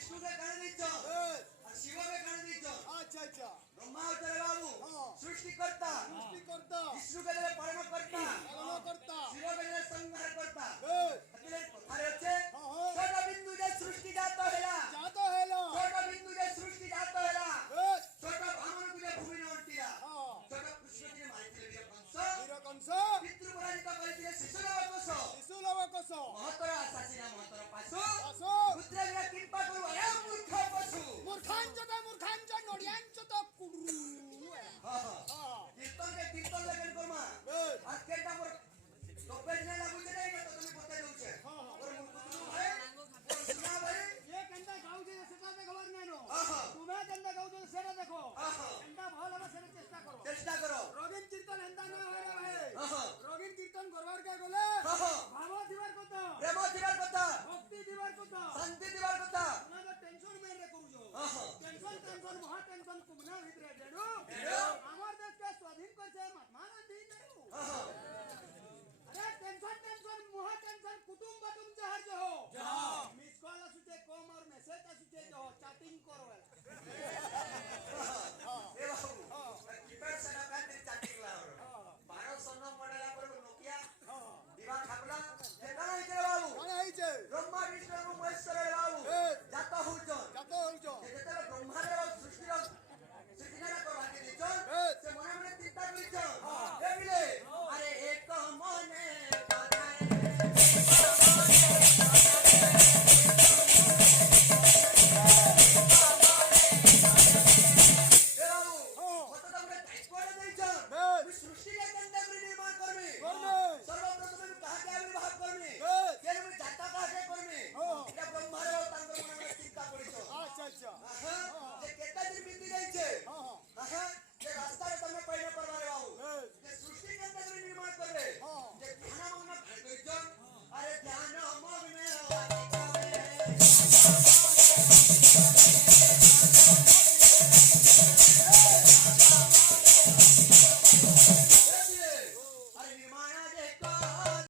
विष्णुके कान दिच्छ और शिवके कान दिच्छ अच्छा अच्छा ब्रह्मा होते बाबू सृष्टिकर्ता विष्णुके देले पालन करता शिवके देले संहार करता अतिले कथारे होचे छोट बिंदु जे सृष्टि जात हेला छोट बिंदु जे सृष्टि जात हेला छोट भामन कुले भूमि न अंटिया छोट कृष्ण जी मारिथिले वीर कंस पितृ पराजित करिथिले शिशुलव कोश महतर आशासीना महतर पासु पुत्रवीर कृपा करू अरे मूर्ख पशु मूर्खांचत नडियांचत कुडरू कीर्तन लेखन करमा आज केटा मोर टोपेज ने लागू छे नहीं तो तुम्हें पता दउछे और मुकुतु भाई सुना भाई ये केंदा गाऊ जे सेटा दे खबर नै नो तुम्हें केंदा गाऊ जे सेटा देखो केंदा भल हम सेटा चेष्टा करो रोगिन कीर्तन एंदा न होय रे भाई रोगिन कीर्तन करवार के गले भाव दिवार कथा प्रेम दिवार कथा भक्ति दिवार कथा शांति दिवार कथा ना तो टेंशन में रे करू जो टेंशन महा टेंशन कुमना भितरे जेडू हमर देश के स्वाधीन करछे महात्मा गांधी जेडू अरे टेंशन महा टेंशन कुटुंब जहर जो हो मिस कॉल असुचे कम और मेसेज असुचे जो चैटिंग करो ए बाबू कीपैड सेटा कांती चैटिंग लावर 1200 मॉडेल पर नोकिया दिवा खापला जे काना हिचे बाबू ब्रह्मा विष्णु महेश्वर बाबू जात होउचन जेते ब्रह्मा रे सृष्टि सृष्टिना को भागी दिचन से मने मने चिंता करिचन ए बिले अरे एक मने